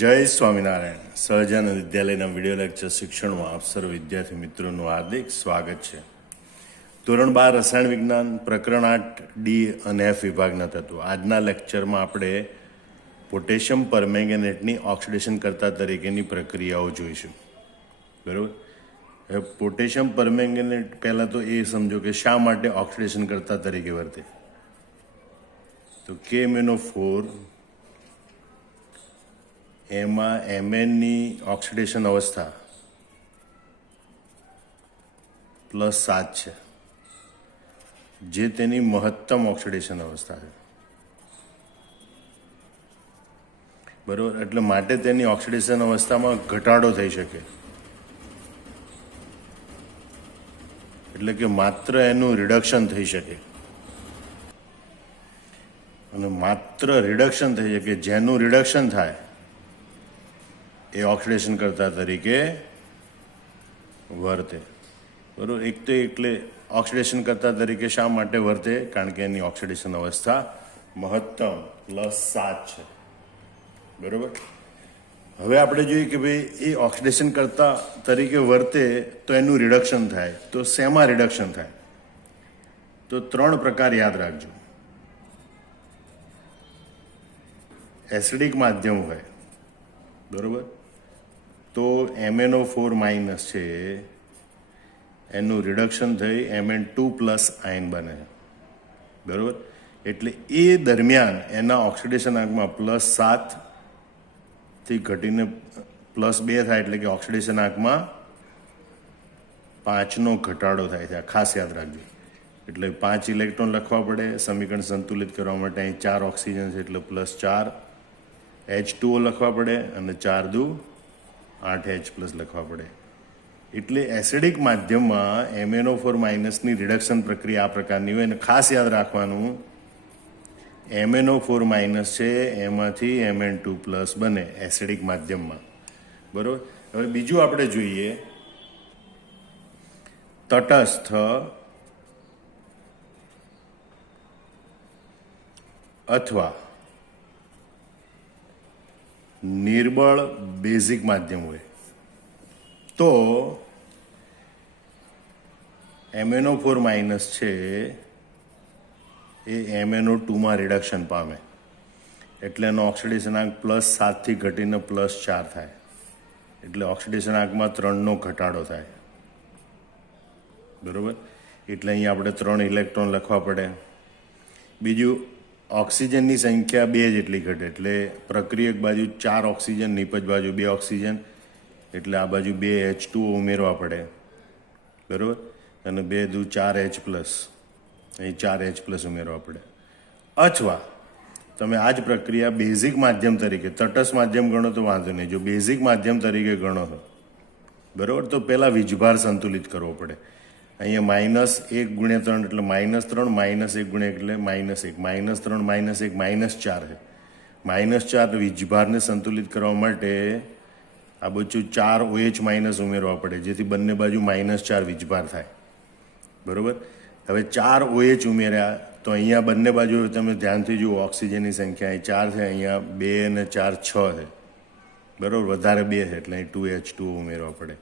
જય સ્વામિનારાયણ. સહજાનંદ વિદ્યાલયના video lecture શિક્ષણમાં આપ સર્વ વિદ્યાર્થી મિત્રોનું હાર્દિક સ્વાગત છે. ધોરણ 12 રસાયણ વિજ્ઞાન પ્રકરણ 8 ડી અને એફ વિભાગના તત્વો. આજના લેક્ચરમાં આપણે પોટેશિયમ પરમેંગેનેટની ઓક્સિડેશન કરતા તરીકેની પ્રક્રિયાઓ જોઈશું. બરાબર. હવે પોટેશિયમ પરમેંગેનેટ પહેલાં તો એ સમજો કે શા માટે ઓક્સિડેશન કરતા તરીકે વર્તે. તો KMnO4 એમાં એમએનની ઓક્સિડેશન અવસ્થા +7 છે, જે તેની મહત્તમ ઓક્સિડેશન અવસ્થા છે. બરાબર. એટલે માટે તેની ઓક્સિડેશન અવસ્થામાં ઘટાડો થઈ શકે, એટલે કે માત્ર એનું રિડક્શન થઈ શકે. અને માત્ર રિડક્શન થઈ શકે, જેનું રિડક્શન થાય એ ઓક્સિડેશન કરતા તરીકે વર્તે. બરાબર. એક તો એટલે ઓક્સિડેશન કરતા તરીકે શા માટે વર્તે? કારણ કે એની ઓક્સિડેશન અવસ્થા મહત્તમ +7 છે. બરાબર. હવે આપણે જોઈએ કે ભાઈ એ ઓક્સિડેશન કરતા તરીકે વર્તે તો એનું રિડક્શન થાય. તો શેમાં રિડક્શન થાય? તો 3 પ્રકાર યાદ રાખજો. એસિડિક માધ્યમ હોય, બરાબર, તો MnO4- છે, એનું રિડક્શન થઈ Mn2+ આયન બને. બરાબર. એટલે એ દરમિયાન એના ઓક્સિડેશન આંકમાં +7 થી ઘટીને +2 થાય, એટલે કે ઓક્સિડેશન આંકમાં 5નો ઘટાડો થાય છે. ખાસ યાદ રાખજો. એટલે 5 ઇલેક્ટ્રોન લખવા પડે. સમીકરણ સંતુલિત કરવા માટે અહીં 4 ઓક્સિજન છે, એટલે +4 H2O લખવા પડે, અને 4 દુ 8H+ લખવા પડે. એટલે એસિડિક માધ્યમમાં MnO4- ની રિડક્શન પ્રક્રિયા આ પ્રકારની હોય. અને ખાસ યાદ રાખવાનું, MnO4- છે એમાંથી Mn2+ બને એસિડિક માધ્યમમાં. બરાબર. હવે બીજું આપણે જોઈએ તટસ્થ અથવા નિર્બળ બેઝિક માધ્યમ હોય તો MnO4- છે એ MnO2માં રિડક્શન પામે, એટલે એનો ઓક્સિડેશન આંક +7 થી ઘટીને +4 થાય, એટલે ઓક્સિડેશન આંકમાં 3નો ઘટાડો થાય. બરાબર. એટલે અહીંયા આપણે 3 ઇલેક્ટ્રોન લખવા પડે. બીજું, ઓક્સિજનની સંખ્યા 2 જેટલી ઘટે, એટલે પ્રક્રિયક બાજુ 4 ઓક્સિજન, નિપજ બાજુ 2 ઓક્સિજન, એટલે આ બાજુ 2 H2O ઉમેરવા પડે. બરાબર. અને 2 દુ 4H+, અહીં 4H+ ઉમેરવા પડે. અથવા તમે આ જ પ્રક્રિયા બેઝિક માધ્યમ તરીકે, તટસ્થ માધ્યમ ગણો તો વાંધો નહીં, જો બેઝિક માધ્યમ તરીકે ગણો છો, બરાબર, તો પહેલાં વીજભાર સંતુલિત કરવો પડે. અહીંયા -1 × 3 એટલે -3, -1 × 1 એટલે -1, -3 -1 -4 છે. -4 વીજભારને સંતુલિત કરવા માટે આ બધું 4 OH- ઉમેરવા પડે, જેથી બંને બાજુ -4 વીજભાર થાય. બરાબર. હવે 4 OH ઉમેર્યા તો અહીંયા બંને બાજુ તમે ધ્યાનથી જુઓ, ઓક્સિજનની સંખ્યા અહીં 4 છે, અહીંયા 2 અને 4 6 છે. બરાબર. વધારે 2 છે, એટલે અહીં 2 H2O ઉમેરવા પડે.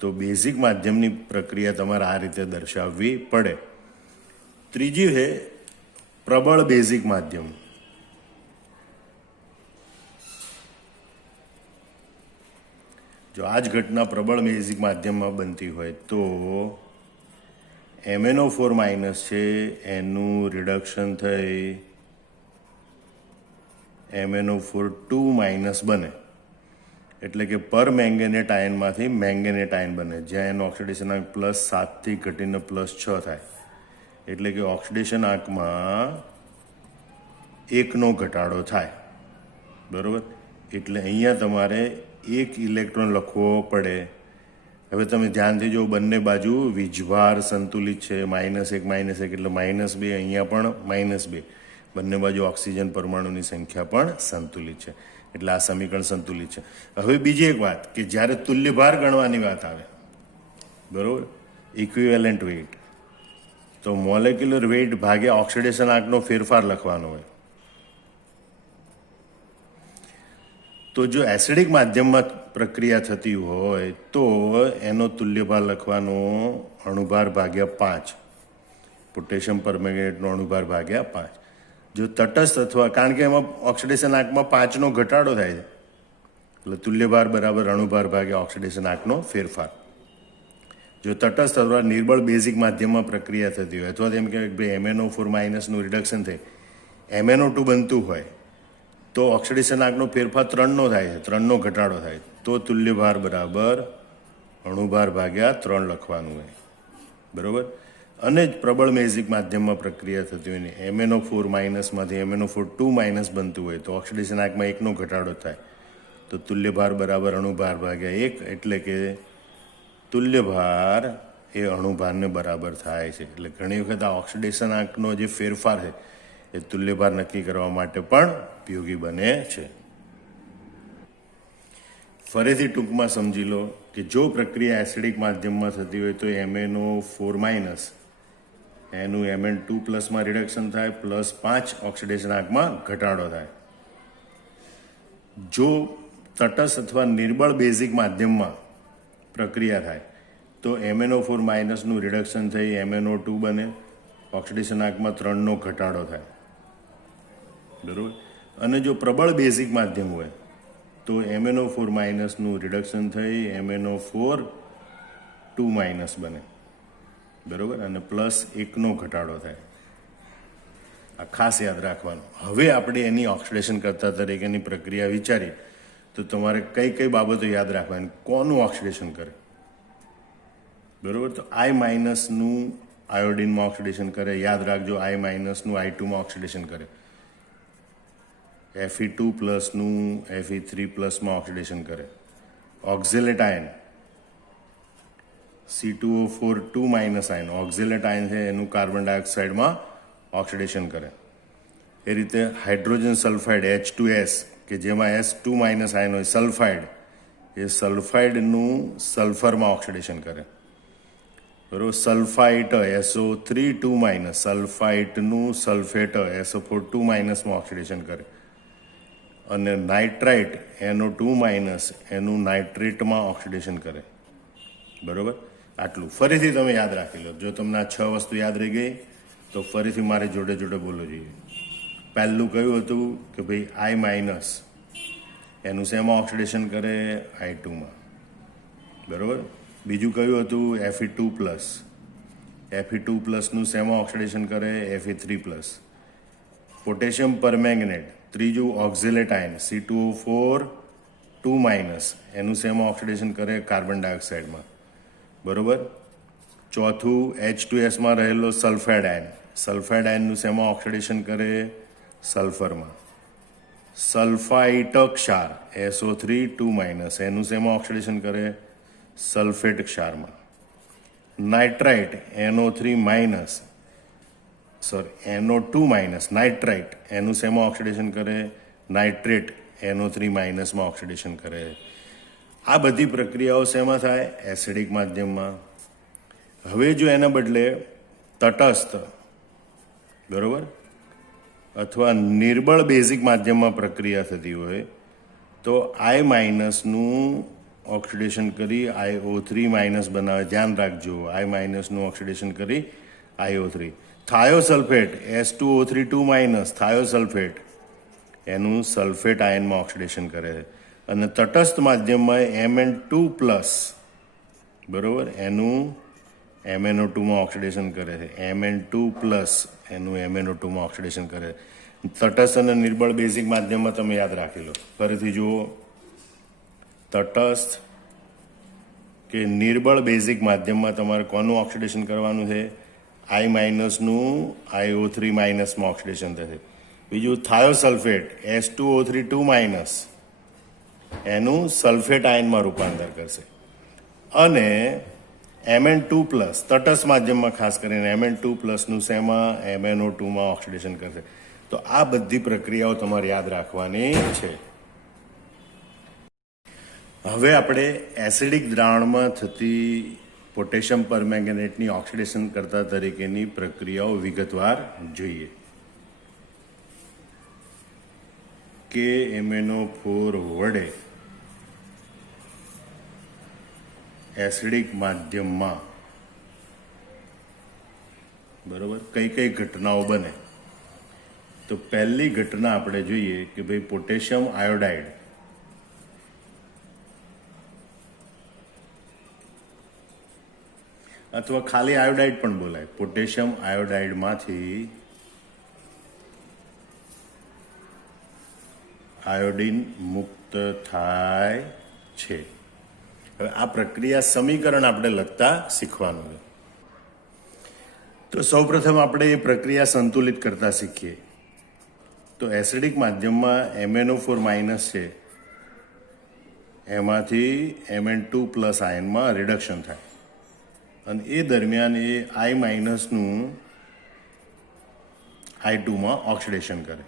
તો બેઝિક માધ્યમની પ્રક્રિયા તમારે આ રીતે દર્શાવવી પડે. ત્રીજી છે પ્રબળ બેઝિક માધ્યમ. જો આ જ ઘટના પ્રબળ બેઝિક માધ્યમમાં બનતી હોય તો MnO4- છે એનું રિડક્શન થઈ MnO4(2- બને, એટલે કે પરમેંગેનેટ આયનમાંથી મેંગેનેટ આયન બને, જ્યાં એનો ઓક્સિડેશન આંક +7 થી ઘટીને +6 થાય, એટલે કે ઓક્સિડેશન આંકમાં 1નો ઘટાડો થાય. બરાબર. એટલે અહીંયા તમારે 1 ઇલેક્ટ્રોન લખવો પડે. હવે તમે ધ્યાનથી જો, બંને બાજુ વીજભાર સંતુલિત છે, -1 -1 એટલે -2, અહીંયા પણ -2, બંને બાજુ ઓક્સિજન પરમાણુની સંખ્યા પણ સંતુલિત છે, એટલે આ સમીકરણ સંતુલિત છે. હવે બીજી એક વાત, કે જ્યારે તુલ્યભાર ગણવાની વાત આવે, બરાબર, ઇક્વિવેલન્ટ વેઇટ, તો મોલેક્યુલર વેઇટ ભાગ્યા ઓક્સિડેશન આંકનો ફેરફાર લખવાનો હોય. તો જો એસિડિક માધ્યમમાં પ્રક્રિયા થતી હોય તો એનો તુલ્યભાર લખવાનો અણુભાર ભાગ્યા 5, પોટેશિયમ પરમેંગનેટનો અણુભાર ભાગ્યા 5. જો તટસ્થ અથવા કારણ કે એમાં ઓક્સિડેશન આંકમાં 5નો ઘટાડો થાય છે એટલે તુલ્યભાર બરાબર અણુભાર ભાગ્યા ઓક્સિડેશન આંકનો ફેરફાર. જો તટસ્થ અથવા નિર્બળ બેઝિક માધ્યમમાં પ્રક્રિયા થતી હોય અથવા તેમ કે ભાઈ MnO4 માઇનસનું રિડક્શન થઈ MnO2 બનતું હોય તો ઓક્સિડેશન આંકનો ફેરફાર 3નો થાય છે, 3નો ઘટાડો થાય તો તુલ્યભાર બરાબર અણુભાર ભાગ્યા 3 લખવાનું હોય. બરાબર. અને જ પ્રબળ બેઝિક માધ્યમમાં પ્રક્રિયા થતી હોય ને MnO4 માઇનસમાંથી MnO4 2 માઇનસ બનતું હોય તો ઓક્સિડેશન આંકમાં 1નો ઘટાડો થાય તો તુલ્યભાર બરાબર અણુભાર ભાગ્યા 1, એટલે કે તુલ્યભાર એ અણુભારને બરાબર થાય છે. એટલે ઘણી વખત આ ઓક્સિડેશન આંકનો જે ફેરફાર છે એ તુલ્યભાર નક્કી કરવા માટે પણ ઉપયોગી બને છે. ફરીથી ટૂંકમાં સમજી લો કે જો પ્રક્રિયા એસિડિક માધ્યમમાં થતી હોય તો MnO4 માઇનસ એનું Mn2 પ્લસમાં રિડક્શન થાય +5 ઓક્સિડેશન આંકમાં ઘટાડો થાય. જો તટસ્થ અથવા નિર્બળ બેઝિક માધ્યમમાં પ્રક્રિયા થાય તો MnO4 માઇનસનું રિડક્શન થઈ MnO2 બને, ઓક્સિડેશન આંકમાં 3નો ઘટાડો થાય. બરાબર. અને જો પ્રબળ બેઝિક માધ્યમ હોય તો MnO4 માઇનસનું રિડક્શન થઈ MnO4 2 માઇનસ બને. બરાબર. અને +1નો ઘટાડો થાય. આ ખાસ યાદ રાખવાનું. હવે આપણે એની ઓક્સિડેશન કરતા તરીકેની પ્રક્રિયા વિચારીએ તો તમારે કઈ કઈ બાબતો યાદ રાખવાની. કોનું ઓક્સિડેશન કરે? બરાબર. તો I માઇનસનું આયોડિનમાં ઓક્સિડેશન કરે. યાદ રાખજો, I માઇનસનું I2માં ઓક્સિડેશન કરે. Fe2 પ્લસનું Fe3 પ્લસમાં ઓક્સિડેશન કરે. Oxalate ion C2O4 2 minus ion, oxalate ion છે એનું કાર્બન ડાયોક્સાઇડમાં ઓક્સિડેશન કરે. એ રીતે હાઇડ્રોજન સલ્ફાઇડ H2S કે જેમાં S2 માઇનસ આયન હોય, સલ્ફાઇડ, એ સલ્ફાઇડનું સલ્ફરમાં ઓક્સિડેશન કરે. બરાબર. સલ્ફાઇટ SO3 2 માઇનસ, સલ્ફાઇટનું સલ્ફેટ SO4 2 માઇનસમાં ઓક્સિડેશન કરે. અને નાઇટ્રાઇટ NO2 માઇનસ એનું નાઇટ્રેટમાં ઓક્સિડેશન કરે. બરાબર. આટલું ફરીથી તમે યાદ રાખી લો. જો તમને આ 6 વસ્તુ યાદ રહી ગઈ તો ફરીથી મારી જોડે જોડે બોલો જોઈએ. પહેલું કયું હતું કે ભાઈ I માઇનસ એનું શેમાં ઓક્સિડેશન કરે? I2માં. બરાબર. બીજું કયું હતું? Fe2 પ્લસ, Fe2 પ્લસનું શેમાં ઓક્સિડેશન કરે? Fe3 plus. Potassium permanganate. ત્રીજું ઓક્ઝેલેટ આયન C2O4 2 માઇનસ એનું શેમાં ઓક્સિડેશન કરે? કાર્બન ડાયોક્સાઇડમાં. બરાબર. ચોથું H2Sમાં રહેલો સલ્ફાઇડ આયન, સલ્ફાઇડ આયનનું શેમાં ઓક્સિડેશન કરે? સલ્ફરમાં. સલ્ફાઇટ ક્ષાર SO3 2 માઇનસ એનું શેમાં ઓક્સિડેશન કરે? સલ્ફેટ ક્ષારમાં. Nitrite NO3 minus NO2 minus nitrite એનું શેમાં ઓક્સિડેશન કરે? નાઇટ્રેટ NO3 માઇનસમાં ઓક્સિડેશન કરે. આ બધી પ્રક્રિયાઓ શેમાં થાય? એસિડિક માધ્યમમાં. હવે જો એના બદલે તટસ્થ, બરાબર, અથવા નિર્બળ બેઝિક માધ્યમમાં પ્રક્રિયા થતી હોય તો I માઇનસનું ઓક્સિડેશન કરી IO3 માઇનસ બનાવે. ધ્યાન રાખજો, I માઇનસનું ઓક્સિડેશન કરી IO3. Thiosulphate S2O3 2 minus, thiosulphate એનું સલ્ફેટ આયનમાં ઓક્સિડેશન કરે છે. અને તટસ્થ માધ્યમમાં Mn2 પ્લસ, બરાબર, એનું MnO2માં ઓક્સિડેશન કરે છે. Mn2 પ્લસ એનું MnO2માં ઓક્સિડેશન કરે. તટસ્થ અને નિર્બળ બેઝિક માધ્યમમાં તમે યાદ રાખી લો. ફરીથી જુઓ, તટસ્થ કે નિર્બળ બેઝિક માધ્યમમાં તમારે કોનું ઓક્સિડેશન કરવાનું છે? I માઇનસનું IO3 માઇનસમાં ઓક્સિડેશન થશે. બીજું થાયોસલ્ફેટ S2O3 2 માઇનસ એનું સલ્ફેટ આયનમાં રૂપાંતર કરશે. અને Mn2 પ્લસ તટસ્થ માધ્યમમાં ખાસ કરીને Mn2 પ્લસનું શેમાં? MnO2માં ઓક્સિડેશન કરશે. તો આ બધી પ્રક્રિયાઓ તમારે યાદ રાખવાની છે. હવે આપણે એસિડિક દ્રાવણમાં થતી પોટેશિયમ પરમેંગનેટની ઓક્સિડેશન કરતા તરીકેની પ્રક્રિયાઓ વિગતવાર જોઈએ. KMnO4 વડે એસિડિક માધ્યમમાં બરોબર કઈ કઈ ઘટનાઓ બને. તો પહેલી ઘટના આપણે જોઈએ કે ભાઈ પોટેશિયમ આયોડાઇડ અથવા ખાલી આયોડાઇડ પણ બોલાય. પોટેશિયમ આયોડાઇડમાંથી આયોડિન મુક્ત થાય છે. હવે આ પ્રક્રિયા સમીકરણ આપણે લખતા શીખવાનું છે. તો સૌપ્રથમ આપણે એ પ્રક્રિયા સંતુલિત કરતા શીખીએ. તો એસિડિક માધ્યમમાં MnO4 માઇનસ છે, એમાંથી Mn2 પ્લસ આયનમાં રિડક્શન થાય અને એ દરમિયાન એ I માઇનસનું I2માં ઓક્સિડેશન કરે.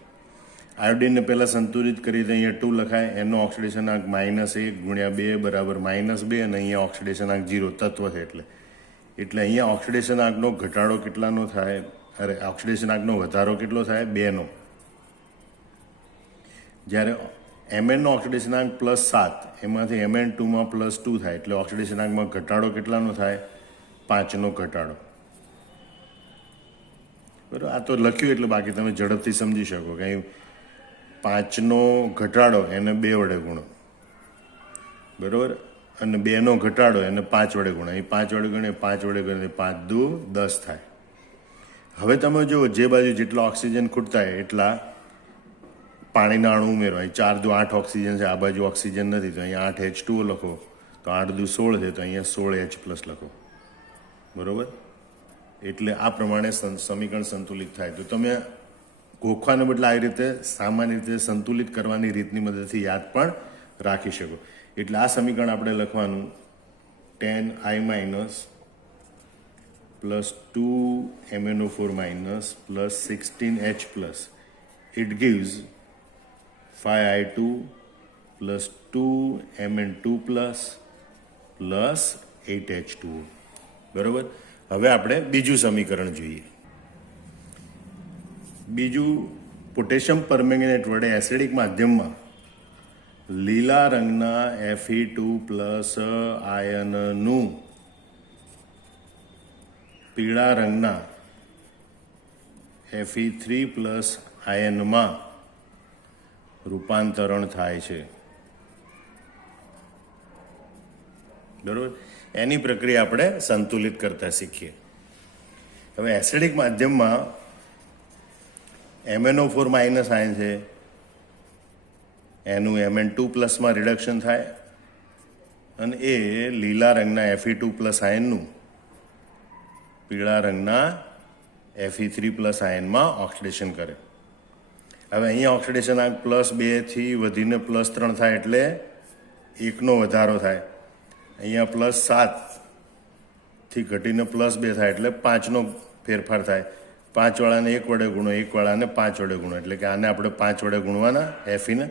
આયોડિનને પહેલાં સંતુલિત કરી તો અહીંયા 2 લખાય, એનો ઓક્સિડેશન આંક -1 ગુણ્યા 2 બરાબર -2 અને અહીંયા ઓક્સિડેશન આંક 0 તત્વ છે એટલે અહીંયા ઓક્સિડેશન આંકનો ઘટાડો કેટલાનો થાય, ઓક્સિડેશન આંકનો વધારો કેટલો થાય? 2નો. જ્યારે Mnનો ઓક્સિડેશન આંક +7, એમાંથી Mn2માં +2 થાય એટલે ઓક્સિડેશન આંકમાં ઘટાડો કેટલાનો થાય? 5નો ઘટાડો. બરાબર, આ તો લખ્યું એટલે બાકી તમે ઝડપથી સમજી શકો કે 5નો ઘટાડો એને 2 વડે ગુણો, બરાબર, અને 2નો ઘટાડો એને 5 વડે ગુણો. અહીં 5 વડે ગુણે 5 વડે ગુણે 5 દુ 10 થાય. હવે તમે જુઓ જે બાજુ જેટલા ઓક્સિજન ખૂટતા હોય એટલા પાણીના અણુ ઉમેરો. અહીં 4 દુ 8 ઓક્સિજન છે, આ બાજુ ઓક્સિજન નથી તો અહીંયા 8 H2O લખો, તો 8 દુ 16 છે તો અહીંયા 16 H+ લખો, બરાબર. એટલે આ પ્રમાણે સમીકરણ સંતુલિત થાય. તો તમે ગોખવાને બદલે આવી રીતે સામાન્ય રીતે સંતુલિત કરવાની રીતની મદદથી યાદ પણ રાખી શકો. એટલે આ સમીકરણ આપણે લખવાનું 10I- + 2MnO4- + 16H+. It gives 5I2 + 2Mn2 + 8H2O. બરાબર. હવે આપણે બીજું સમીકરણ જોઈએ. બીજું, પોટેશિયમ પરમેંગનેટ વડે એસિડિક માધ્યમમાં લીલા રંગના Fe2+ આયનનું પીળા રંગના Fe3+ આયનમાં રૂપાંતરણ થાય છે. બરાબર. એની પ્રક્રિયા આપણે સંતુલિત કરતા શીખીએ. હવે એસિડિક માધ્યમમાં MnO4- આયન છે, એનું Mn2+ માં રિડક્શન થાય અને એ લીલા રંગના Fe2+ આયનનું પીળા રંગના Fe3+ આયનમાં ઓક્સિડેશન કરે. હવે અહીંયા ઓક્સિડેશન આંક +2 વધીને +3 થાય એટલે 1નો વધારો થાય. અહીંયા +7 ઘટીને +2 થાય એટલે 5નો ફેરફાર થાય. 5 વાળાને 1 વડે ગુણો, 1 વાળાને 5 વડે ગુણો, એટલે કે આને આપણે 5 વડે ગુણવાના Fe ને.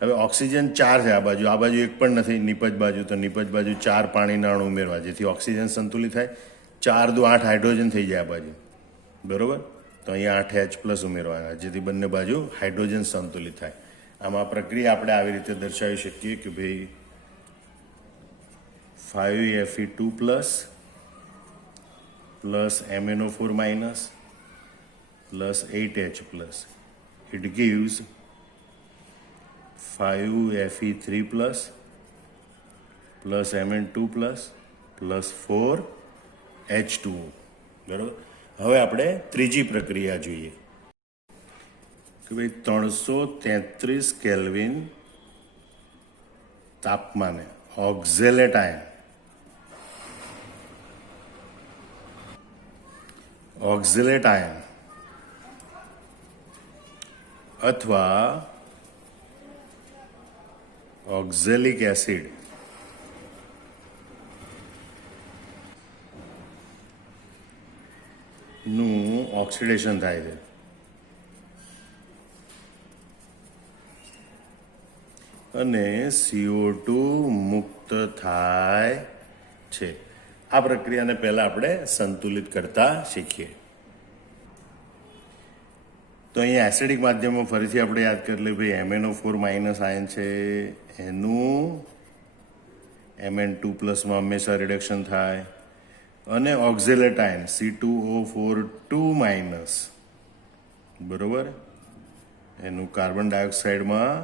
હવે ઓક્સિજન 4 છે, આ બાજુ 1 પણ નથી, નિપજ બાજુ. તો નિપજ બાજુ 4 પાણીના અણુ ઉમેરવા જેથી ઓક્સિજન સંતુલિત થાય. 4 દુ 8 હાઇડ્રોજન થઈ જાય આ બાજુ, બરાબર. તો અહીંયા 8H+ ઉમેરવાના જેથી બંને બાજુ હાઇડ્રોજન સંતુલિત થાય. આમાં પ્રક્રિયા આપણે આવી રીતે દર્શાવી શકીએ કે ભાઈ 5Fe2+ + MnO4- + 8H+. It gives 5Fe3+ + Mn2+ + 4H2O. બરાબર. હવે આપણે ત્રીજી પ્રક્રિયા જોઈએ કે ભાઈ 333 કેલ્વિન તાપમાને ઓક્ઝેલેટ આયન અથવા ઓક્ઝેલિક એસિડ નું ઓક્સિડેશન થાય છે. અને CO2 મુક્ત થાય છે. આ પ્રક્રિયાને પહેલા આપણે સંતુલિત કરતા શીખીએ. તો અહીંયા એસિડિક માધ્યમમાં ફરીથી આપણે યાદ કરી લઈએ ભાઈ MnO4 માઇનસ આયન છે એનું Mn2 પ્લસમાં હંમેશા રિડક્શન થાય અને ઓક્ઝેલેટ આયન C2O4 2 માઇનસ બરોબર એનું કાર્બન ડાયોક્સાઇડમાં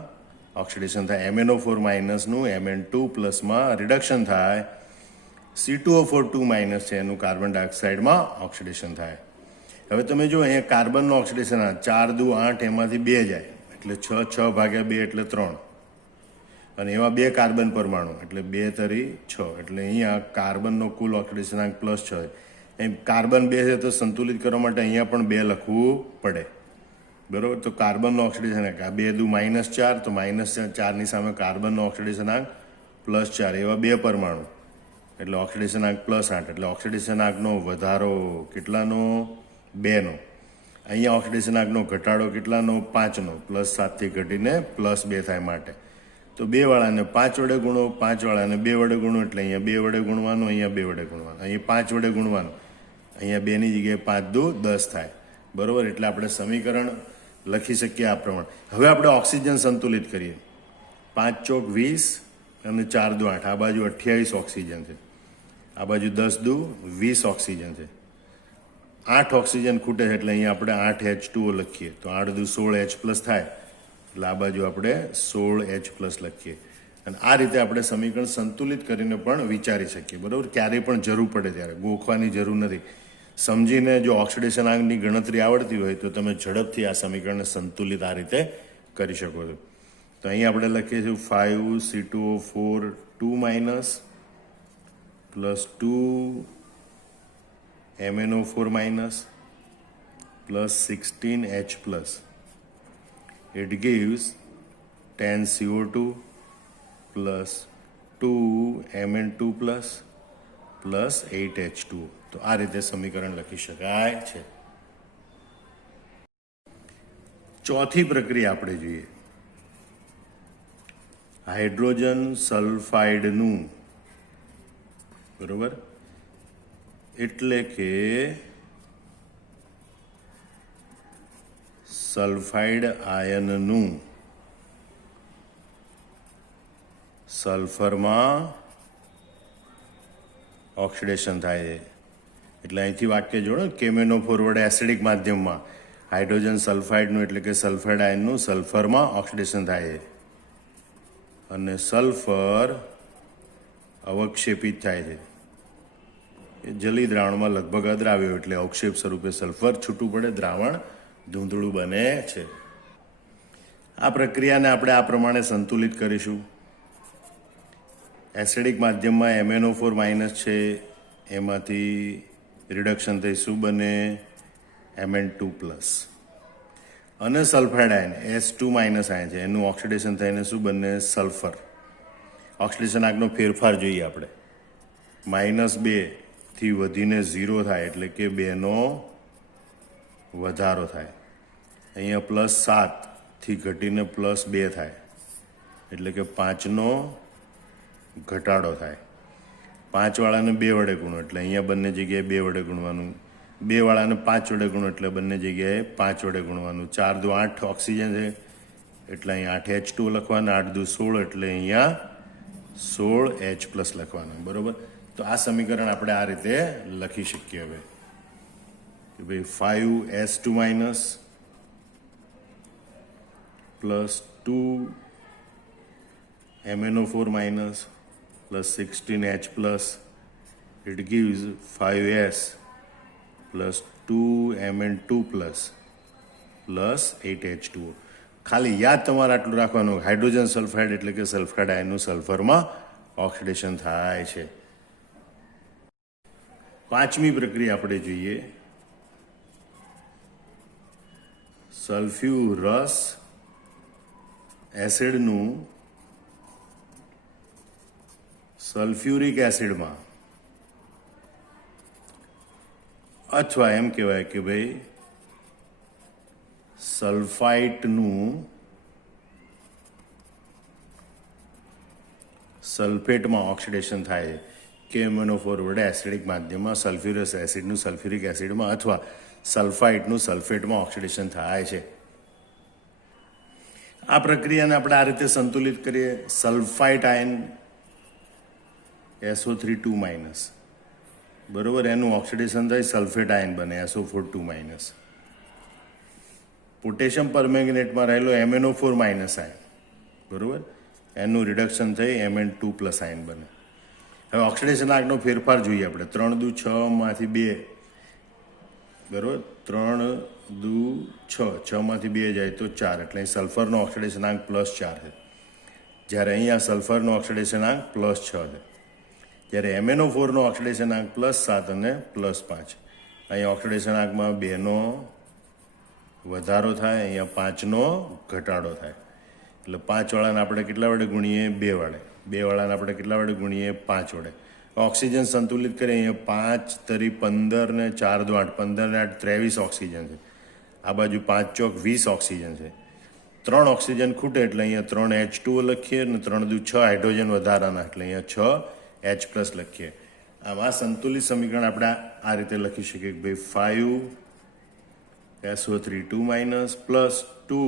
ઓક્સિડેશન થાય MnO4 માઇનસનું Mn2 પ્લસમાં રિડક્શન થાય C2O4 2 માઇનસ છે એનું કાર્બન ડાયોક્સાઇડમાં ઓક્સિડેશન થાય હવે તમે જો અહીંયા કાર્બનનું ઓક્સિડેશન 4 દુ 8 એમાંથી 2 જાય એટલે 6 ભાગ્યા 2 એટલે 3 અને એવા 2 કાર્બન પરમાણુ એટલે 2 તરી 6 એટલે અહીંયા કાર્બનનો કુલ ઓક્સિડેશનાંક +6 એમ કાર્બન 2 છે તો સંતુલિત કરવા માટે અહીંયા પણ 2 લખવું પડે બરોબર તો કાર્બનનો ઓક્સિડેશનાંક આ 2 દુ -4 તો -4ની સામે કાર્બનનો ઓક્સિડેશનાંક +4 એવા 2 પરમાણુ એટલે ઓક્સિડેશનાંક +8 એટલે ઓક્સિડેશનાંકનો વધારો કેટલાનો 2નો અહીંયા ઓક્સિડેશનાંકનો ઘટાડો કેટલાનો 5નો +7થી ઘટીને +2 થાય માટે તો 2 વાળાને 5 વડે ગુણો 5 વાળાને 2 વડે ગુણો એટલે અહીંયા 2 વડે ગુણવાનું અહીંયા 2 વડે ગુણવાનું અહીંયા 5 વડે ગુણવાનું અહીંયા 2ની જગ્યાએ 5 દુ 10 થાય બરોબર એટલે આપણે સમીકરણ લખી શકીએ આ પ્રમાણે હવે આપણે ઓક્સિજન સંતુલિત કરીએ 5 ચોક 20 અને 4 દુ 8 આ બાજુ 28 ઓક્સિજન છે આ બાજુ 10 દુ 20 ઓક્સિજન છે 8 ઓક્સિજન ખૂટે છે એટલે અહીંયા આપણે 8H2O લખીએ તો 8 દુ 16H+ થાય એટલે આ બાજુ આપણે 16H+ લખીએ અને આ રીતે આપણે સમીકરણ સંતુલિત કરીને પણ વિચારી શકીએ બરાબર ક્યારેય પણ જરૂર પડે ત્યારે ગોખવાની જરૂર નથી સમજીને જો ઓક્સિડેશનાંકની ગણતરી આવડતી હોય તો તમે ઝડપથી આ સમીકરણને સંતુલિત આ રીતે કરી શકો છો તો અહીં આપણે લખીએ છીએ 5C2O4 2 minus plus 2 MnO4 minus plus 16H+. It gives 10CO2 plus 2 Mn2 plus 8H2O. તો આ રીતે સમીકરણ લખી શકાય છે ચોથી પ્રક્રિયા આપણે જોઈએ હાઇડ્રોજન સલ્ફાઇડનું બરોબર એટલે કે સલ્ફાઇડ આયનનું સલ્ફરમાં ઓક્સિડેશન થાય છે એટલે અહીંથી વાક્ય જોડો MnO4 વડે એસિડિક માધ્યમમાં હાઇડ્રોજન સલ્ફાઇડનું એટલે કે સલ્ફાઇડ આયનનું સલ્ફરમાં ઓક્સિડેશન થાય છે અને સલ્ફર અવક્ષેપિત થાય છે એ જલી દ્રાવણમાં લગભગ અદ્રાવ્ય એટલે અવક્ષેપ સ્વરૂપે સલ્ફર છૂટું પડે દ્રાવણ ધૂંધળું બને છે આ પ્રક્રિયાને આપણે આ પ્રમાણે સંતુલિત કરીશું એસિડિક માધ્યમમાં MnO4 માઇનસ છે એમાંથી રિડક્શન થઈ શું બને Mn2 પ્લસ અને sulphide ion S2 minus ion છે એનું ઓક્સિડેશન થઈને શું બને સલ્ફર ઓક્સિડેશનાંકનો ફેરફાર જોઈએ આપણે -2 થી વધીને 0 થાય એટલે કે 2નો વધારો થાય અહીંયા +7 થી ઘટીને +2 થાય એટલે કે 5નો ઘટાડો થાય 5 વાળાને 2 વડે ગુણો એટલે અહીંયા બંને જગ્યાએ 2 વડે ગુણવાનું 2 વાળાને 5 વડે ગુણો એટલે બંને જગ્યાએ 5 વડે ગુણવાનું 4 દુ 8 ઓક્સિજન છે એટલે અહીંયા 8H2O લખવાના 8 દુ 16 એટલે અહીંયા 16H+ લખવાના બરોબર તો આ સમીકરણ આપણે આ રીતે લખી શકીએ હવે કે ભાઈ 5S2 minus plus 2 MnO4 minus plus 16H+, it gives 5S plus 2 Mn2 plus 8H2O. ખાલી યાદ તમારે આટલું રાખવાનું હાઇડ્રોજન સલ્ફાઇડ એટલે કે સલ્ફાઇડ આયનનું સલ્ફરમાં ઓક્સિડેશન થાય છે પાંચમી પ્રક્રિયા આપણે જોઈએ સલ્ફ્યુરસ એસિડનું સલ્ફ્યુરિક એસિડમાં અથવા એમ કહેવાય કે ભાઈ સલ્ફાઇટનું સલ્ફેટમાં ઓક્સિડેશન થાય છે MnO4 વડે એસિડિક માધ્યમમાં સલ્ફ્યુરસ એસિડનું સલ્ફ્યુરિક એસિડમાં અથવા સલ્ફાઇટનું સલ્ફેટમાં ઓક્સિડેશન થાય છે આ પ્રક્રિયાને આપણે આ રીતે સંતુલિત કરીએ. સલ્ફાઇટ આયન SO3 2-, બરોબર, એનું ઓક્સિડેશન થાય સલ્ફેટ આયન બને SO4 2-. પોટેશિયમ પરમેંગનેટમાં રહેલો MnO4- આયન, બરોબર, એનું રિડક્શન થઈ Mn2+ આયન બને. હવે ઓક્સિડેશન આગનો ફેરફાર જોઈએ આપણે. 3 2 6 બરોબર, 3 2 6, 6 2 જાય તો 4, એટલે અહીં સલ્ફરનો ઓક્સિડેશન આંક +4 છે, જ્યારે અહીંયા સલ્ફરનો ઓક્સિડેશન આંક +6 છે. જ્યારે MnO4નો ઓક્સિડેશન આંક +7 અને +5. અહીંયા ઓક્સિડેશન આંકમાં 2નો વધારો થાય, અહીંયા 5નો ઘટાડો થાય. એટલે 5 વાળાને આપણે કેટલા વડે ગુણીએ? 2 વડે. 2 વાળાને આપણે કેટલા વડે ગુણીએ? 5 વડે. ઓક્સિજન સંતુલિત કરીએ. અહીંયા 5 તરી 15 ને 4 2 8, 15 ને 8 23 ઓક્સિજન છે. આ બાજુ 5 ચોક 20 ઓક્સિજન છે. 3 ઓક્સિજન ખૂટે એટલે અહીંયા 3 H2O લખીએ અને 3 દુ 6 હાઇડ્રોજન વધારાના, એટલે અહીંયા 6 H+ લખીએ. આમ આ સંતુલિત સમીકરણ આપણે આ રીતે લખી શકીએ કે ભાઈ 5 SO3 2- +2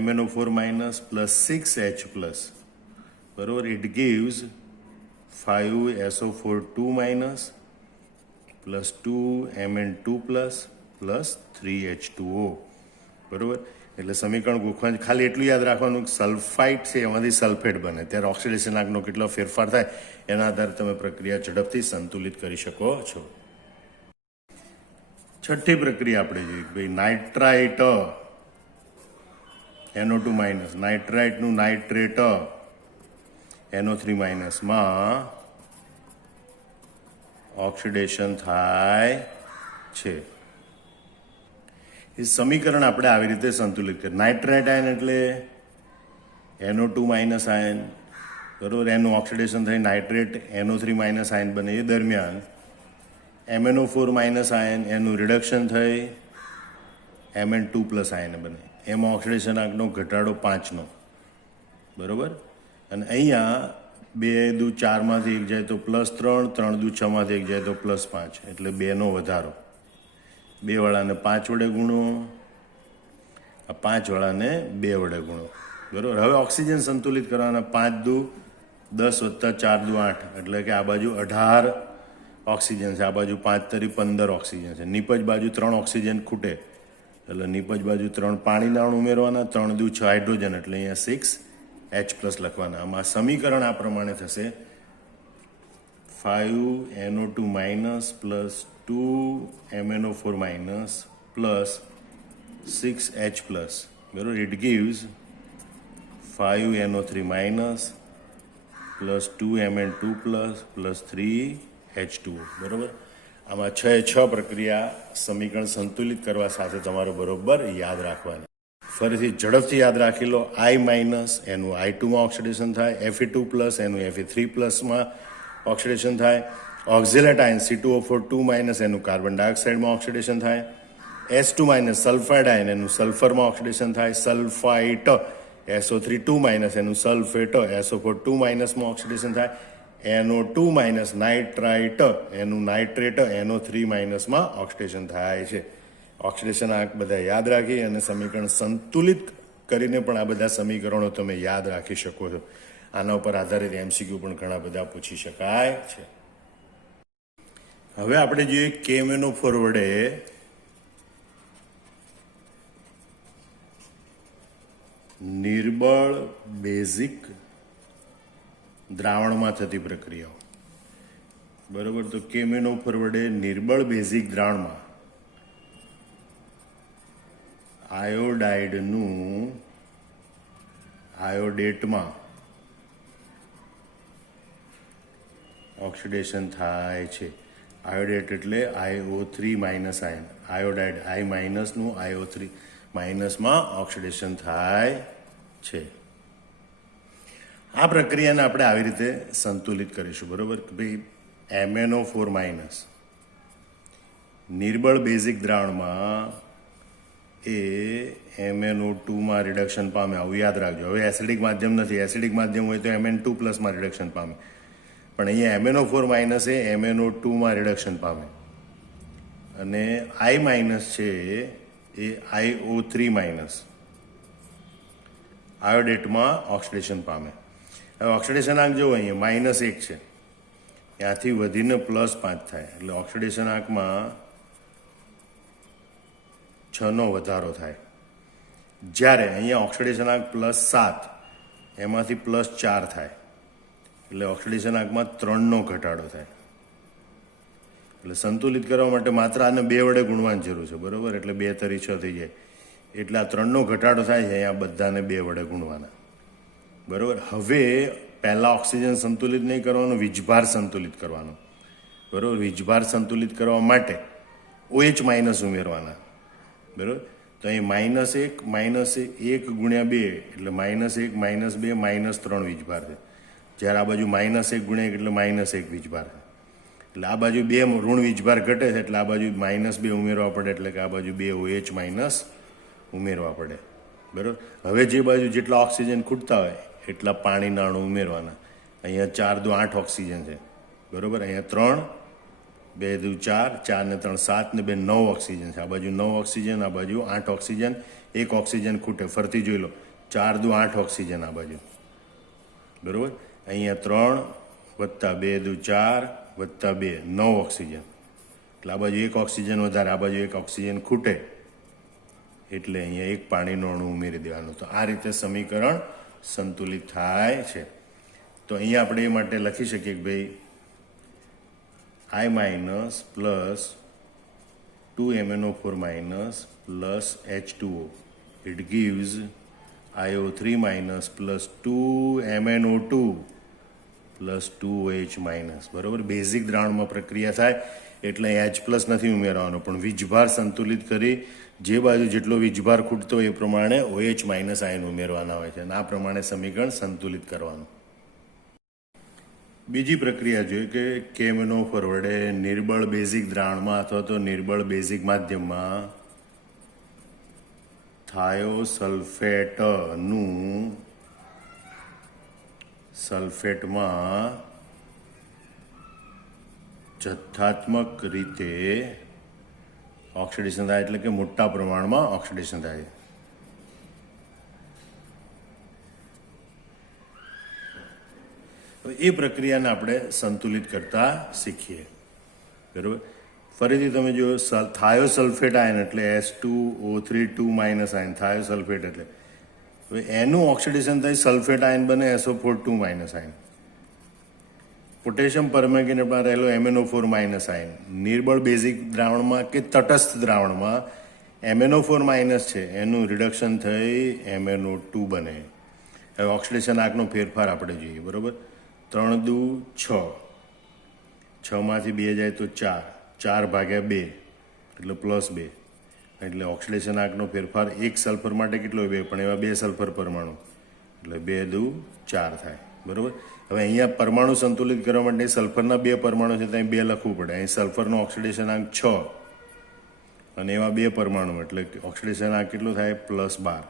MnO4- +6 H+, બરોબર, it gives 5 SO4 2- +2 Mn2+ +3 H2O, બરોબર. એટલે સમીકરણ ગોખવા ખાલી એટલું યાદ રાખવાનું કે સલ્ફાઇટ છે એમાંથી સલ્ફેટ બને, ત્યારે ઓક્સિડેશન આગનો કેટલો ફેરફાર થાય એના આધારે તમે પ્રક્રિયા ઝડપથી સંતુલિત કરી શકો છો. છઠ્ઠી પ્રક્રિયા આપણે જોઈએ કે ભાઈ નાઇટ્રાઇટ NO2-, નાઇટ્રાઇટનું નાઇટ્રેટ NO3- માં ઓક્સિડેશન થાય છે. એ સમીકરણ આપણે આવી રીતે સંતુલિત કરીએ. નાઇટ્રાઇટ આયન એટલે NO2- આયન, બરોબર, એનું ઓક્સિડેશન થઈ નાઇટ્રેટ NO3- આયન બને. એ દરમિયાન MnO4- આયન, એનું રિડક્શન થઈ Mn2+ આયન બને. એમાં ઓક્સિડેશન આંકનો ઘટાડો 5નો, બરોબર. અને અહીંયા 2 દુ 4 1 જાય તો +3, 3 દુ 6 1 જાય તો +5, એટલે 2નો વધારો. 2 વાળાને 5 વડે ગુણો, આ 5 વાળાને 2 વડે ગુણો, બરોબર. હવે ઓક્સિજન સંતુલિત કરવાના. 5 દુ 10 + 4 દુ 8, એટલે કે આ બાજુ 18 ઓક્સિજન છે, આ બાજુ 5 તરી 15 ઓક્સિજન છે. નીપજ બાજુ 3 ઓક્સિજન ખૂટે, એટલે નીપજ બાજુ 3 પાણીના અણુ ઉમેરવાના. 3 દુ 6 હાઇડ્રોજન, એટલે અહીંયા 6 H+ લખવાના. આમાં સમીકરણ આ પ્રમાણે થશે 5 NO2- +2 MnO4- +6 H+, બરોબર. It gives 5 NO3- +2 Mn2+ +3 H2O, બરોબર. આમાં 6 પ્રક્રિયા સમીકરણ સંતુલિત કરવા સાથે તમારે બરોબર યાદ રાખવાની. ફરીથી ઝડપથી યાદ રાખી લો. I- એનું I2માં ઓક્સિડેશન થાય, Fe2+ એનું Fe3+માં ઓક્સિડેશન થાય, ઓક્ઝેલેટ આયન C2O4 2- એનું કાર્બન ડાયોક્સાઇડમાં ઓક્સિડેશન થાય, S2- સલ્ફાઇડ આયન એનું સલ્ફરમાં ઓક્સિડેશન થાય, સલ્ફાઇટ SO3 2- એનું સલ્ફેટ SO4 2- માં ઓક્સિડેશન થાય, NO2- નાઇટ્રાઇટ એનું નાઇટ્રેટ NO3- માં ઓક્સિડેશન થાય છે. ઓક્સિડેશન આંક બધા યાદ રાખી અને સમીકરણ સંતુલિત કરીને પણ આ બધા સમીકરણો તમે યાદ રાખી શકો છો. આના ઉપર આધારિત MCQ પણ ઘણા બધા પૂછી શકાય છે. હવે આપણે જોઈએ KMnO4 વડે નિર્બળ બેઝિક દ્રાવણમાં થતી પ્રક્રિયાઓ, બરોબર. તો KMnO4 વડે નિર્બળ બેઝિક દ્રાવણમાં આયોડાઇડનું આયોડેટમાં ઓક્સિડેશન થાય છે. આયોડેટ એટલે IO3- ion. Iodide I- IO3- માં ઓક્સિડેશન થાય છે. આ પ્રક્રિયાને આપણે આવી રીતે સંતુલિત કરીશું, બરોબર. કે ભાઈ MnO4- નિર્બળ બેઝિક દ્રાવણમાં એ MnO2માં રિડક્શન પામે, આવું યાદ રાખજો. હવે એસિડિક માધ્યમ નથી. એસિડિક માધ્યમ હોય તો Mn2+માં રિડક્શન પામે, પણ અહીંયા MnO4- એ MnO2માં રિડક્શન પામે, અને I- છે એ IO3-, આયોડેટમાં ઓક્સિડેશન પામે. હવે ઓક્સિડેશનાંક જો અહીંયા -1 છે, ત્યાંથી વધીને +5 થાય એટલે ઓક્સિડેશનાંકમાં 6નો વધારો થાય. જ્યારે અહીંયા ઓક્સિડેશનાંક +7 એમાંથી +4 થાય એટલે ઓક્સિડેશનાંકમાં 3નો ઘટાડો થાય. એટલે સંતુલિત કરવા માટે માત્ર આને 2 વડે ગુણવાની જરૂર છે, બરાબર? એટલે 2 તરી 6 થઈ જાય એટલે આ 3નો ઘટાડો થાય છે. અહીંયા બધાને 2 વડે ગુણવાના, બરાબર? હવે પહેલાં ઓક્સિજન સંતુલિત નહીં કરવાનું, વીજભાર સંતુલિત કરવાનો, બરાબર? વીજભાર સંતુલિત કરવા માટે OH- ઉમેરવાના, બરાબર? તો અહીં -1 ગુણ્યા 2 એટલે -1 -2 -3 વીજભાર છે. જ્યારે આ બાજુ -1 ગુણ્યા 1 એટલે -1 વીજભાર છે. એટલે આ બાજુ 2 ઋણ વીજભાર ઘટે છે એટલે આ બાજુ -2 ઉમેરવા પડે એટલે કે આ બાજુ 2 OH- ઉમેરવા પડે, બરાબર? હવે જે બાજુ જેટલા ઓક્સિજન ખૂટતા હોય એટલા પાણીના અણુ ઉમેરવાના. અહીંયા 4 દુ 8 ઓક્સિજન છે, બરાબર? અહીંયા 3, 2 દુ 4, 4 ને 3 7 ને 2 9 ઓક્સિજન છે. આ બાજુ 9 ઓક્સિજન, આ બાજુ 8 ઓક્સિજન, 1 ઓક્સિજન ખૂટે. ફરતી જોઈ લો, 4 દુ 8 ઓક્સિજન આ બાજુ, બરાબર? અહીંયા 3 વત્તા 2 દુ 4 વત્તા 2 9 ઓક્સિજન એટલે આ બાજુ 1 ઓક્સિજન વધારે, આ બાજુ 1 ઓક્સિજન ખૂટે એટલે અહીંયા 1 પાણીનો અણુ ઉમેરી દેવાનો. તો આ રીતે સમીકરણ સંતુલિત થાય છે. તો અહીંયા આપણે એ માટે લખી શકીએ કે ભાઈ I- plus 2MnO4- plus H2O it gives IO3- plus 2MnO2 plus 2OH-, બરાબર? બેઝિક દ્રાવણમાં પ્રક્રિયા થાય એટલે H+ નથી ઉમેરવાનો, પણ વીજભાર સંતુલિત કરી જે બાજુ જેટલો વીજભાર ખૂટતો હોય એ પ્રમાણે OH- આયન ઉમેરવાના હોય છે અને આ પ્રમાણે સમીકરણ સંતુલિત કરવાનું. બીજી પ્રક્રિયા જોઈએ કે KMnO4 વડે નિર્બળ બેઝિક દ્રાવણમાં અથવા તો નિર્બળ બેઝિક માધ્યમમાં થાયોસલ્ફેટનું સલ્ફેટમાં જથ્થાત્મક રીતે ઓક્સિડેશન થાય એટલે કે મોટા પ્રમાણમાં ઓક્સિડેશન થાય. એ પ્રક્રિયાને આપણે સંતુલિત કરતા શીખીએ, બરાબર? ફરીથી તમે જો થાયોસલ્ફેટ આયન એટલે H2O3 2- આયન, થાયોસલ્ફેટ એટલે હવે એનું ઓક્સિડેશન થાય સલ્ફેટ આયન બને SO4 2- આયન. પોટેશિયમ પરમેંગનેટમાં રહેલો MnO4- આયન નિર્બળ બેઝિક દ્રાવણમાં કે તટસ્થ દ્રાવણમાં MnO4- છે એનું રિડક્શન થઈ MnO2 બને. હવે ઓક્સિડેશન આંકનો ફેરફાર આપણે જોઈએ, બરાબર? 3 દુ 6, 6 માંથી 2 જાય તો 4, 4 ભાગ્યા 2 એટલે +2 એટલે ઓક્સિડેશન આંકનો ફેરફાર એક સલ્ફર માટે કેટલો હોય? 2, પણ એવા 2 સલ્ફર પરમાણુ એટલે 2 દુ 4 થાય, બરાબર? હવે અહીંયા પરમાણુ સંતુલિત કરવા માટે સલ્ફરના 2 પરમાણુ છે ત્યાં 2 લખવું પડે. અહીં સલ્ફરનો ઓક્સિડેશન આંક 6 અને એવા 2 પરમાણુ એટલે ઓક્સિડેશન આંક કેટલો થાય? +12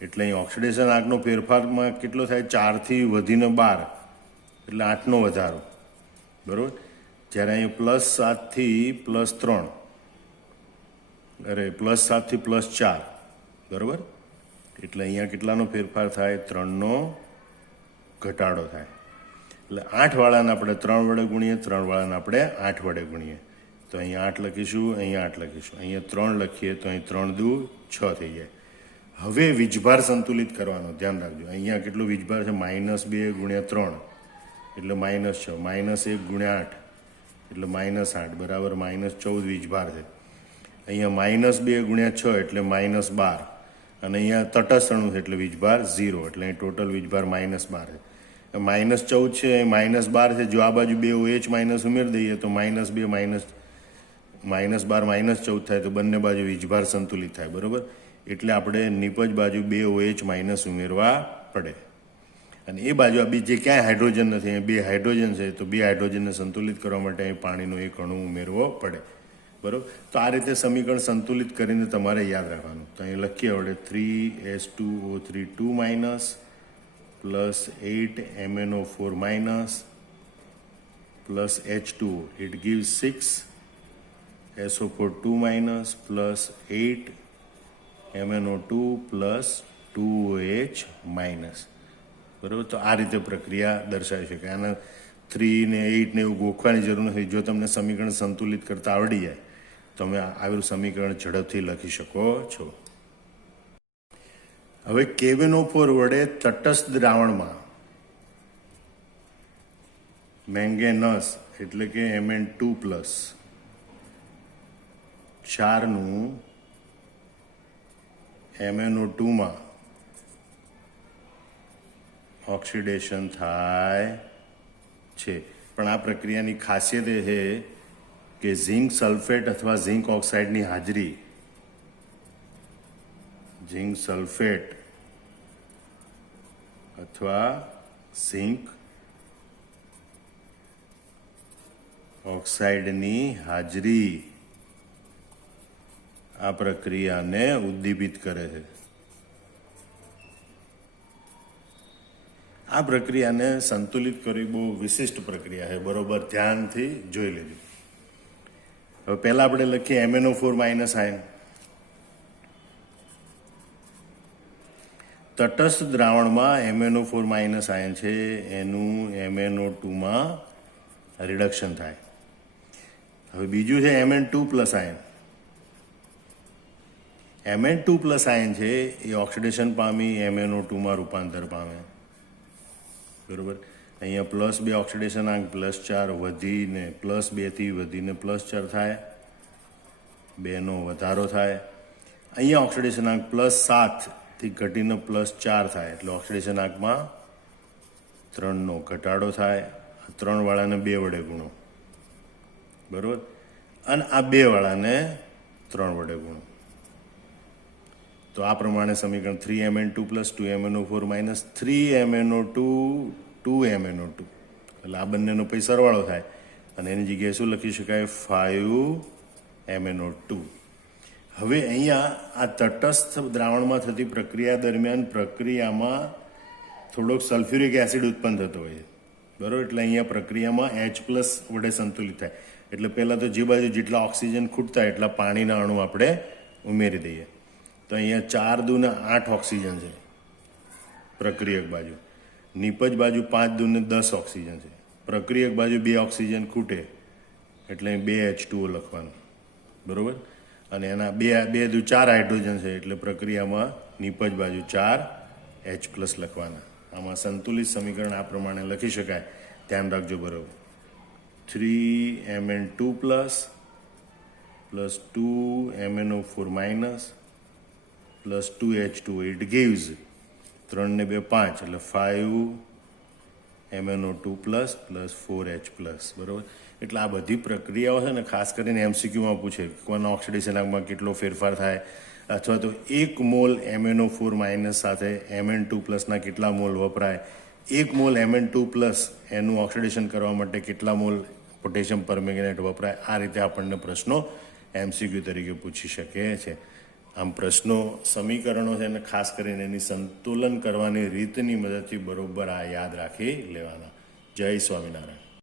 એટલે અહીં ઓક્સિડેશન આંકનો ફેરફારમાં કેટલો થાય? 4થી વધીને 12 એટલે 8નો વધારો, બરાબર? જ્યારે અહીં +7 થી +3 +7 થી +4, બરાબર? એટલે અહીંયા કેટલાનો ફેરફાર થાય? 3નો ઘટાડો થાય. એટલે 8 વાળાને આપણે 3 વડે ગુણીએ, 3 વાળાને આપણે 8 વડે ગુણીએ તો અહીંયા 8 લખીશું, અહીંયા 8 લખીશું, અહીંયા 3 લખીએ તો અહીં 3 દુ 6 થઈ જાય. હવે વીજભાર સંતુલિત કરવાનો, ધ્યાન રાખજો. અહીંયા કેટલો વીજભાર છે? -2 ગુણ્યા 3 એટલે -6, -1 ગુણ્યા 8 એટલે -8 બરાબર -14 વીજભાર છે. અહીંયા -2 ગુણ્યા 6 એટલે -12 અને અહીંયા તટસ્થ અણુ છે એટલે વીજભાર 0 એટલે અહીં ટોટલ વીજભાર -12 છે. -14 છે, -12 છે. જો આ બાજુ 2 OH- ઉમેરી દઈએ તો -2 -12 -14 થાય તો બંને બાજુ વીજભાર સંતુલિત થાય, બરાબર? એટલે આપણે નિપજ બાજુ 2 OH- ઉમેરવા પડે. અને એ બાજુ આ બીજે ક્યાંય હાઇડ્રોજન નથી, અહીં 2 હાઇડ્રોજન છે તો 2 હાઇડ્રોજનને સંતુલિત કરવા માટે અહીં પાણીનો 1 અણુ ઉમેરવો પડે, બરાબર? તો આ રીતે સમીકરણ સંતુલિત કરીને તમારે યાદ રાખવાનું. તો અહીં લખીએ આપણે 3H2O3 2- plus 8 MnO4- plus H2O it gives 6 SO4 2- plus 8 MnO2 plus 2H minus. બરાબર, તો આ રીતે પ્રક્રિયા દર્શાવી શકાય. આના 3 ને 8 ને એવું ગોખવાની જરૂર નથી. જો તમને સમીકરણ સંતુલિત કરતા આવડી જાય તમે આવેલું સમીકરણ ઝડપથી લખી શકો છો. હવે KBnO4 વડે તટસ્થ દ્રાવણમાં મેંગેનસ એટલે કે Mn2+ ક્ષારનું MnO2માં ઓક્સિડેશન થાય છે. પણ આ પ્રક્રિયાની ખાસિયત એ છે કે ઝિંક સલ્ફેટ અથવા ઝિંક ઓક્સાઇડની હાજરી ઝિંક સલ્ફેટ અથવા ઝિંક ઓક્સાઇડની હાજરી આ પ્રક્રિયાને ઉદ્દીપિત કરે છે. આ પ્રક્રિયાને સંતુલિત કરવી બહુ વિશિષ્ટ પ્રક્રિયા છે. બરોબર ધ્યાનથી જોઈ લેજો. હવે પહેલા આપણે લખીએ MnO4- આયન. તટસ્થ દ્રાવણમાં MnO4- આયન છે એનું MnO2માં રિડક્શન થાય. હવે બીજું છે Mn2+ આયન. Mn2+ આયન છે એ ઓક્સિડેશન પામી MnO2માં રૂપાંતર પામે. બરોબર, અહીંયા +2 ઓક્સિડેશનાંક +4 વધીને +2 થી વધીને +4 થાય, 2નો વધારો થાય. અહીંયા ઓક્સિડેશનાંક +7 થી ઘટીને +4 થાય એટલે ઓક્સિડેશનાંકમાં 3નો ઘટાડો થાય. 3 વાળાને 2 વડે ગુણો. બરોબર, અને આ 2 વાળાને 3 વડે ગુણો. તો આ પ્રમાણે સમીકરણ 3Mn2 + 2MnO4 - 3MnO2 2MnO2 એટલે આ બંનેનો પછી સરવાળો થાય અને એની જગ્યાએ શું લખી શકાય 5MnO2. હવે અહીંયા આ તટસ્થ દ્રાવણમાં થતી પ્રક્રિયા દરમિયાન પ્રક્રિયામાં થોડોક સલ્ફ્યુરિક એસિડ ઉત્પન્ન થતો હોય છે. બરાબર, એટલે અહીંયા પ્રક્રિયામાં H+ વડે સંતુલિત થાય. એટલે પહેલાં તો જે બાજુ જેટલા ઓક્સિજન ખૂટતા એટલા પાણીના અણુ આપણે ઉમેરી દઈએ. તો અહીંયા 4 દૂને 8 ઓક્સિજન છે પ્રક્રિયક બાજુ. નિપજ બાજુ 5 દૂને 10 ઓક્સિજન છે. પ્રક્રિયક બાજુ 2 ઓક્સિજન ખૂટે એટલે 2H2O લખવાનું. બરાબર, અને એના 2 દુ 4 હાઇડ્રોજન છે એટલે પ્રક્રિયામાં નિપજ બાજુ 4H+ લખવાના. આમાં સંતુલિત સમીકરણ આ પ્રમાણે લખી શકાય. ધ્યાન રાખજો. બરાબર, 3Mn2+ + 2MnO4- + 2H2O it gives 3 ને 2 5 એટલે 5MnO2+ + 4H+. બરાબર, એટલે આ બધી પ્રક્રિયાઓ છે ને ખાસ કરીને MCQમાં પૂછે કોના ઓક્સિડેશનાંકમાં કેટલો ફેરફાર થાય અથવા તો 1 મોલ MnO4- સાથે Mn2+ના કેટલા મોલ વપરાય, 1 મોલ Mn2+ એનું ઓક્સિડેશન કરવા માટે કેટલા મોલ પોટેશિયમ પરમેંગનેટ વપરાય. આ રીતે આપણને પ્રશ્નો MCQ તરીકે પૂછી શકે છે. આમ પ્રશ્નો સમીકરણો છે અને ખાસ કરીને એની સંતુલન કરવાની રીતની મદદથી બરોબર આ યાદ રાખી લેવાના. જય સ્વામિનારાયણ.